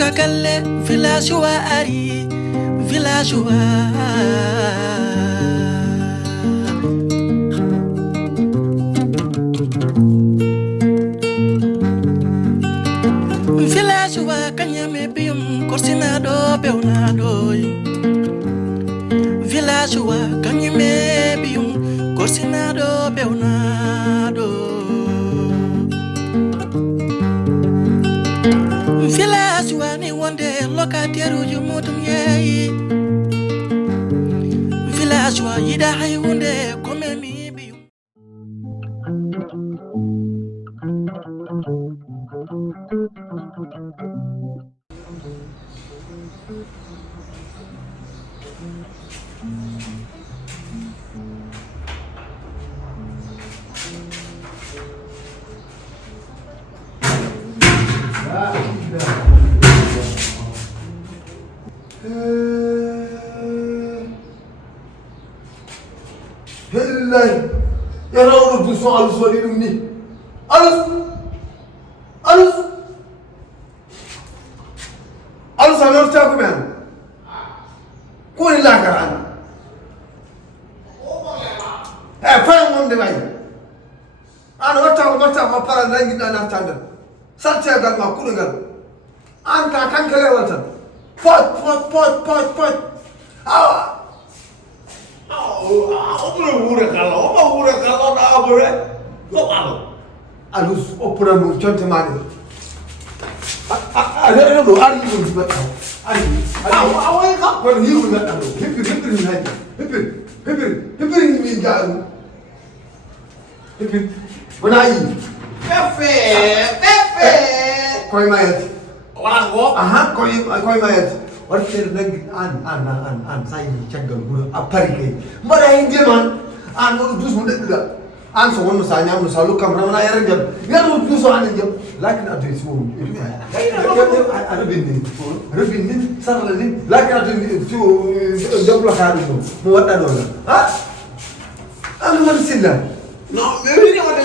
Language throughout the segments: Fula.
Korka Galle, Villageois ari, Villageois. Villageois kanyame bium, corsinado beonado. Villageois kanyame bium, corsinado beonado. Villageois ni wonde locataire ju modum yeyi. Villageois yida hay wonde comme mi bium. Hellay, ya rawu du so alu so dum ni. Alus sa lor ta ko men. Ko ni la garan. Fa mom de bay. Ana wata ko para nangi na tanda. Salte gal ma kulungal. An ka kan kale wata. Pot. Opera kalau na abore. Kok alo? Alus opera mu chonte mani. Ada do ari do ba. Ari. Awai ka ko ni ko na do. Hipir ni hay. Hipir ni garu. Hipir. Bonai. Pepe. Koi mayat. Orang kok. Aha, koi mayat. Warter nang an sai chaggal guru apari ke. Mara hindi man. An no dus mun da. An so wonu sanya mun salu kamra na yaran jam. Yar mun dus an jam. Lakin adu ismu. Arabin saralin. Lakin adu tu jabla kharu. Mu wada do. Ha? An man silla. No, ini ada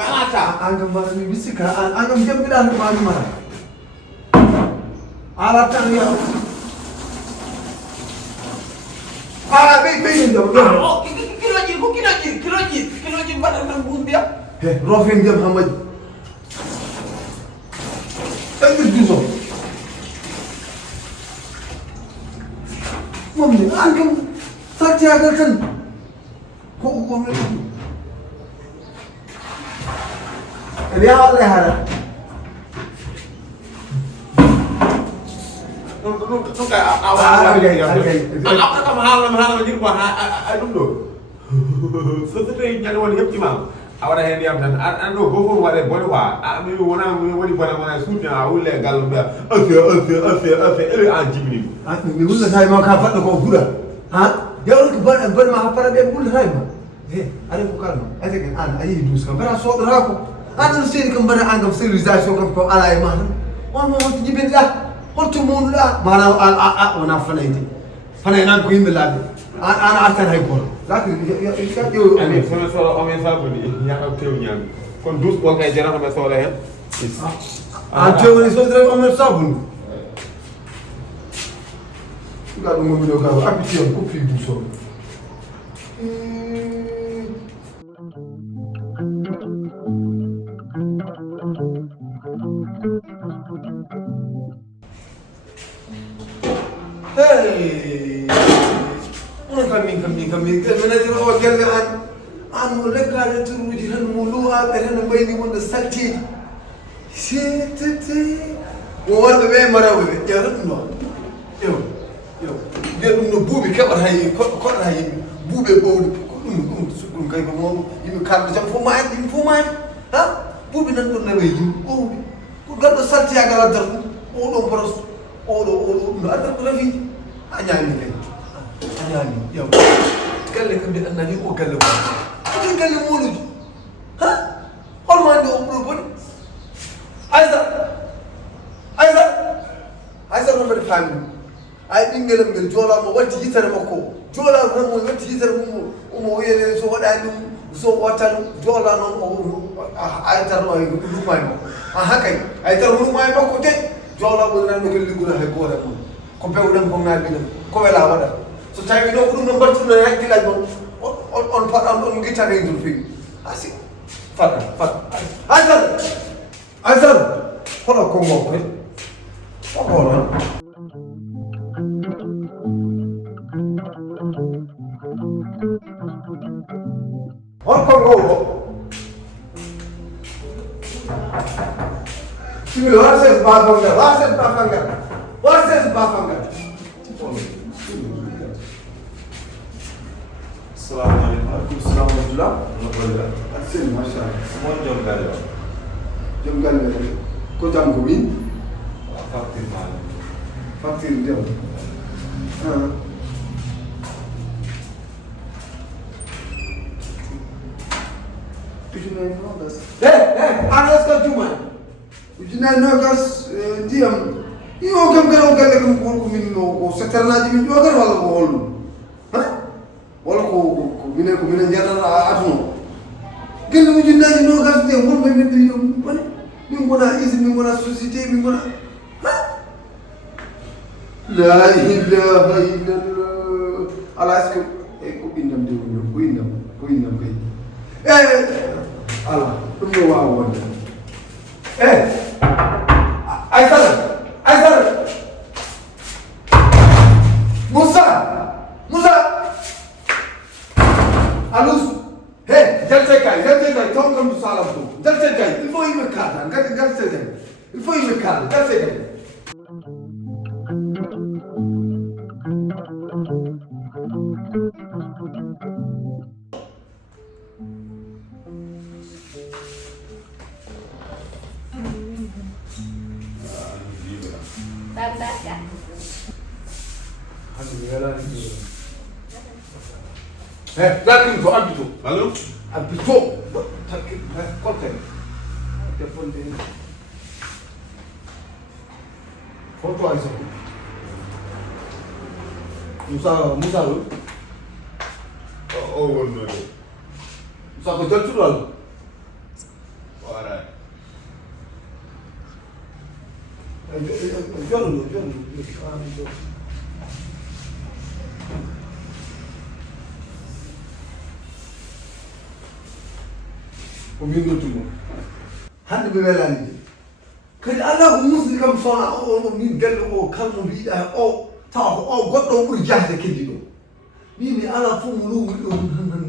mata. An gambar ni bisika an jam bidan mara. Alat yang dia. Be jam. Oh, kilo jin badan nang bun dia. Rofin jam Muhammad. Tengok duso. Mami, angkam saja akan. Kok ni? Dia awal lehara. Nó cái awal ya. Apa ka mahal jadi gua aduh do. Sesuatu yang wani hep imam. Awara hen yam tan ando go fo wale bodo wa. Mi wona mi woni bana suuti a wulle gallo be. Afi ele a jibni. Mi wulle sai ma ka fadda ko gura. Ha? Yawul ko ban ma hapara be wulle sai ma. Are ko kalma. Ate kan an ayi dus kan bara so dra ko. An sen kan bara angam civilisation kan ko ala e ma. Wa mo jibin la. Hortu mun la mana wana fanaiti. Fanainan ko yimbe laade. Ana atan hay ko. Lakin yo ani sama solo o men sabuni ya ko tew nyam. Kon dus ko kay jara ko solo hen. Tew ni so dre o men sabuni. Ga dum mo do ka apitiam ko fi du so. Hey, kami. Mana tu orang Galle an mulai ada tu rujukan mulu ada bayi ni mana salti. Sete, orang tu memang marah we. Ya no. Yo. Dia tu bubi kabar hai, kor hai bubi bau. Sukun kai kamu ini kar macam fumain. Ha? Bubi nanti nak bayi. Oh, Galle salti agak ada. Oh, peros. Oh, ada lagi. Anyani. Yo. Galle kan dia anani o Galle. Kan Galle mulu. Ha? Orang mana dia pun. Aiza nomor family. Ai dingelam ngel jola mo wati yitere makko. Jola ko mo wati yitere mo yele so wadani so watan jola non o ai tarno ay lumay mo. Hakai ay tarno lumay makko te joola ko nan ko liguna hay gore ko ko bewdam ko ngal bina ko wala wada so tawi do ko dum bartu na hakki la don on fadan on gitare ndur fi asi fata azar hono ko mo ko hono Civil versus Bafanga. Assalamualaikum. Assalamualaikum. Asin masya. Semua jam Galle. Jam Galle. Ko jam ko min? Faktir mana? Faktir jam. Anas ka cuma. Ujina nogas diam. Iyo kam garo galle kam ko min no ko setarnaji min jogar wala ko hol. Wala ko min jara atuno. Gelle ujina nogas diam won may min yo bane. Min gona isi min gona société min gona. La ilaha illallah. Ala eske ko indam de ko indam kay. Allah, dum no wa wonde. Aysara. Musa. Alus. Jalte kay, ton kam du salam tu. Jalte kay, il faut y me cadre, jalte kay. Il faut y me cadre, jalte kay. Lakin ko abito. Halo? Abito. Takik kote. Telepon de. Foto aiso. Musa lo. Oh no. Musa ko tertural. Alright. Jono. O min notumo hande be welani kadi Allah ko musli kam sona o min galle o kalmo biida o taw o goddo buri jahde keddi do mi ala fu mu lu do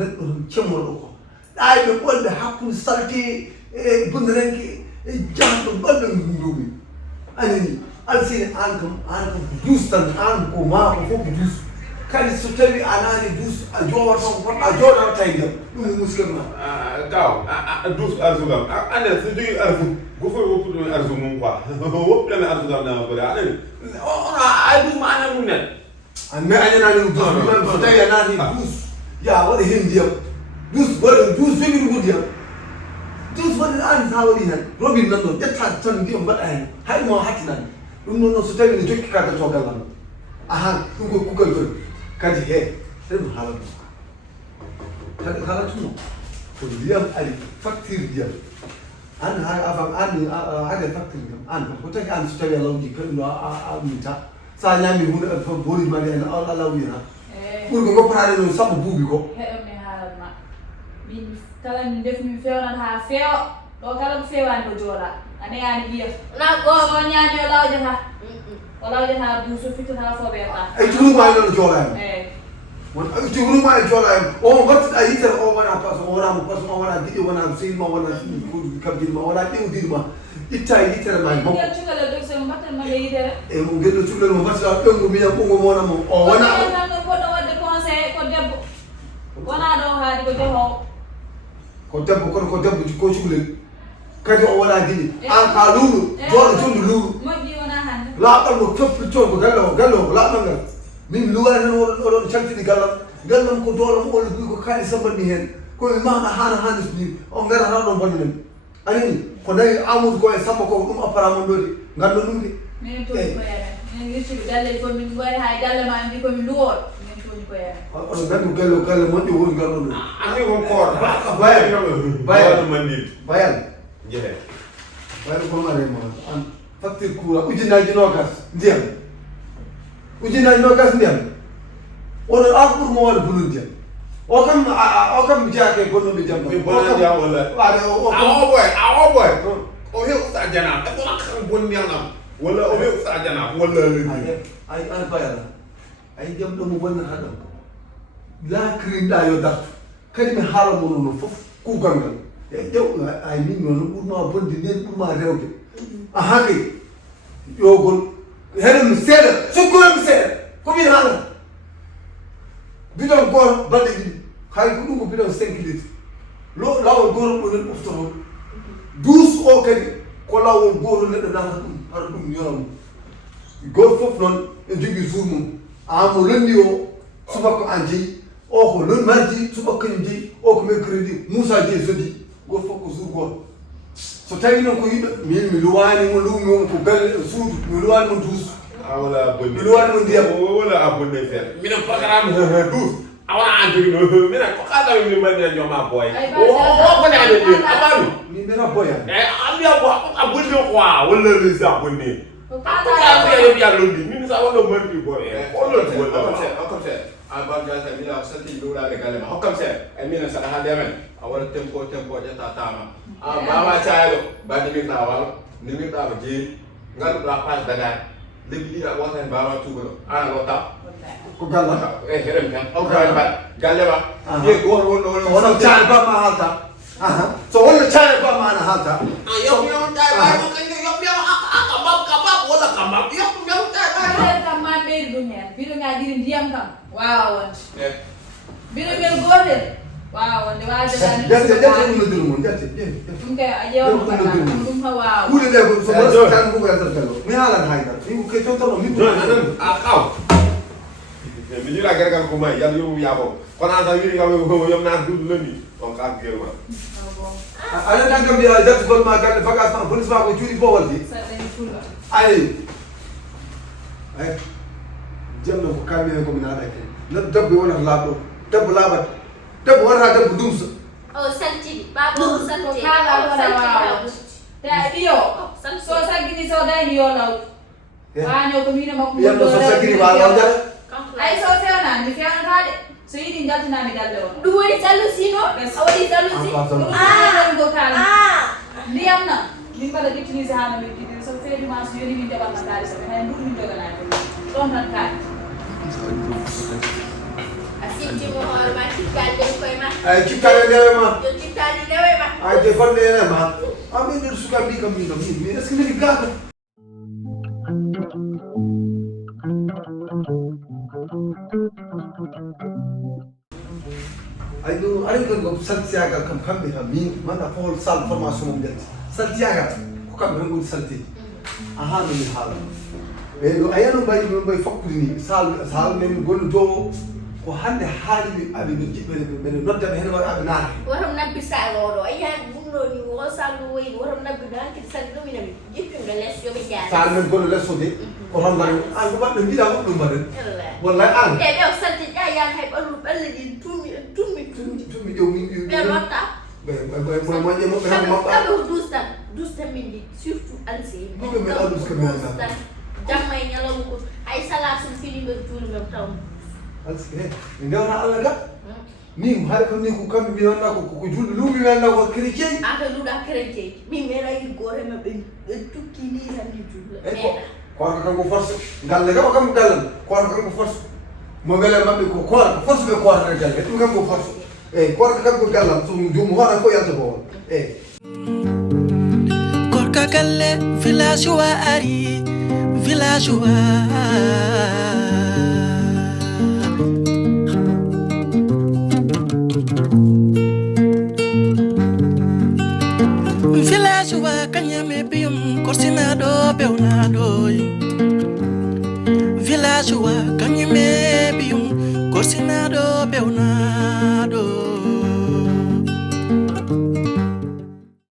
neddo cemol ko day be bolde hakku salti e bunrenki e jahdo balde ndumi anani alsine ankam justan an ko ma ko fofu jus kadi so tawi anani dus a jowa tayga dum muslim na Taw, dus arzugam. Ana su jogi arzu. Gofo wopu do arzu mum kwa. Wopu dana arzugam na bari. Ana ona adu ma ana mun net. An me anya nani dus man so tay nani dus. Ya wadi hindiya. Dus wadi dus jogi gudiya. Dus wadi an sawari nan. Robin nan do jetta tan ndiyam bada hen. Hay mo hatinan. Dum non so tawi ni jokki ka to galan. Aha, dum ko kugal ko. Kadi he. Dum halat. Kadi halatu. Diam ali faktir diam an afam an ada faktir diam an ko tan an suta ya lawdi ko no amita sa nyami hu da fa bori mari an alawi na pour ko parade no sabu bubi ko he me halma min kala min def min fewnan ha few do kala ko fewan do jola ane yani biya na go mo nyaami lawdi ha du so fitu ha fo be ta ay tulu ma no jola won ci huruma e jola o bat ay yitere o wana pas o wana didi wana sil ma wana ko kabdi ma wana diw ma itta yitere ma mo ya chugala do se mbatta ma yitere e mo gelo chugala mo batta dongo mi am ko mona mo o wana na ko do wadde conseil ko debbo wana do haadi ko deho ko debbo ko chugale kadi o wana didi an ka lulu jodo tundu lulu moji wana hande la dal mo fop to ko gallo la mangal min luwa tan o caltini gallam ko dolam o ko kali sambani hen ko mama hana ni o ngara tan do bonni men anini ko dayi amudu ko e samba ko dum apparama dodi ngallo dum de min to ko yare min yitti galle ko min goy hay galle ma ndi ko min luwo min to ko yare o ngandu galle mo di won ngallo dum ani ko kor bayal mandi bayal jehe bayal ko mare mo an facture courant ujunnaji nogas ndiyam ujunnaji nogas ndiyam oɗo arɓur mo waɗa bulul ndiyam o kam jaake gonnoɓe jamma awo boy o hew sa janam e ko akam bon ndiyam wala o hew sa janam wala ay an bayala ay jam ɗo mo bonnata ɗam la kirinɗa yo dartu kadi mi haala mo noon fof kuugal ngal ƴew ay min noon ɓurma bonde nden ɓurma rewde aha kay ƴogol heɗemi seeɗa sokkoyemi seeɗa komi haala bidon goto balɗe ɗiɗi hay ko ɗum ko bidon 5 litres lawol gotol ɗo neɗɗo ɓoftoto 12 o kadi ko lawol gotol neɗɗo nata ɗum haɗa ɗum yoram goto fof noon e jogui jour mum mo lundi o subaka an jeeyi o ko mardi subaka kañum jeeyi o ko mercredi Moussa jeeyi jeudi goto fof ko jour goto so tawi noon ko yimɓe min mi luwani mo luumi ko galle suudu mi luwani mo duus wala bonne mi luwani mo ndiyam wala a bonne fer minen programme duus awana an jogi no minen ko kaɗami min mbaɗinen joma boy o bonani ɗin amanu min mbiyata boyani ambiya bo a bonne quoi walla resa bonne ko yallo ndi min sa wala mardi bo e comme ça an bagage mi la santi dula be galle ma hokkam se e mina sa ha demen a wala tempo jata tama mama chaalo bandi mi ta wal ni mi ta ba je ngal da pas daga lebi da wata en baba tugoro ana wata ko galla e herem tan o galle ba ye gor wonno chaal ba ma halta so wonno chaal ba ma na halta yo tay ba ko kange yo kabab wala kabab yo tay ba kam ma be du hen bido nga diri ndiyam kam waaw bido ngel gotel waaw wonde waaje tan jatti ɗum no duru mon jatti ɗum kay a ƴeewa ko ɗum fa waaw kuuɗe ɗe ko so tan ko yalta tello mi haalan haydara mi ko ke tontono mi kaw mi jira gergal ko may yalla yomu yabo kono anta wiri kam yom na dudu lani on ka gelma ala tan kam biya jatti gol ma galle vagas ma police ma ko cuuɗi fo waldi ay jamno ko kalmi ko mi naɗa ke no dabbe wonata laaɓɗo debbo laaɓat debbo wonata debbo dumsa saltidi babo saltidi ta ɗiyo so saggini so dayni yo law waño ko mino makko yamno so saggini wa law jara ay so fewnani mi fewnata de so yiɗi jaltinami galle on ɗum woni jalousie no a waɗi jalousie ɗum go kala ndiyam na min mbaɗa utilisé hano min ɗiɗi so fewnima so yoni min jaɓatna kaali so hay mbuɗu min joganaki ɗon tan kaali Asintimo orma cikkalle koye ma ay cikkale ndewe ma yo cikkali ndewe ma ay te fonde ene ma min ɗeɗo suka mbi kam min kam mi est ce que mbiɗi gaaka ay ɗum ari ko saltiyagal kam kamɓe kam min manda pohol salle formation mum jalti saltiyagal ko kamɓe tan ɓuri saltide aha no min haala eyi ɗo a yiyano mbayi min mbayi fakkude ni salle men gonɗo dow ko hande haaliɓe aɓe no jiɓɓe ɓeɗe noddaɓe hen waɗa aɓe naata wotom nabbi sall oɗo a yiyani ɓumɗo ni o sallu woyni wotom nabbi ɗo hankiti salli ɗuminami ƴettude less yoɓe jaara salle men gonɗo lessode o randani an ko mbaɗɗo mbiɗa woɗɗo mbaɗen wallay an e ɓe o salti ƴa yaani hay ɓallu ɓelle ɗin tummi ƴewmi ɓe lotta moƴƴe moɓɓe kamɓe ko 12 tan min ndi surtout alsi Ɗuɓe men adus ko men tan. jamma e ñalawma ko hay sala sum fini ɓe juuli mem taw alsi mi ndewna Allah ga ni hay ko ni ko kamɓe mi wanda ko julɓe luumi mi wanda ko chrétien anta luuɗa chrétien min meeɗa yi goore maɓɓe ɓe tukki ni tan ni juula meeɗa Korka kanko force galle ga o kanko gallan Korka kanko force mo wele maɓɓe ko Korka force ɓe Korka galle ɗum kanko force eyi Korka kanko gallan so jomum hoɗa fof yalta ko on eyi Korka Galle Villageois ari Villageois Villageois kanyame bium korsina do bewna do Villageois kanyame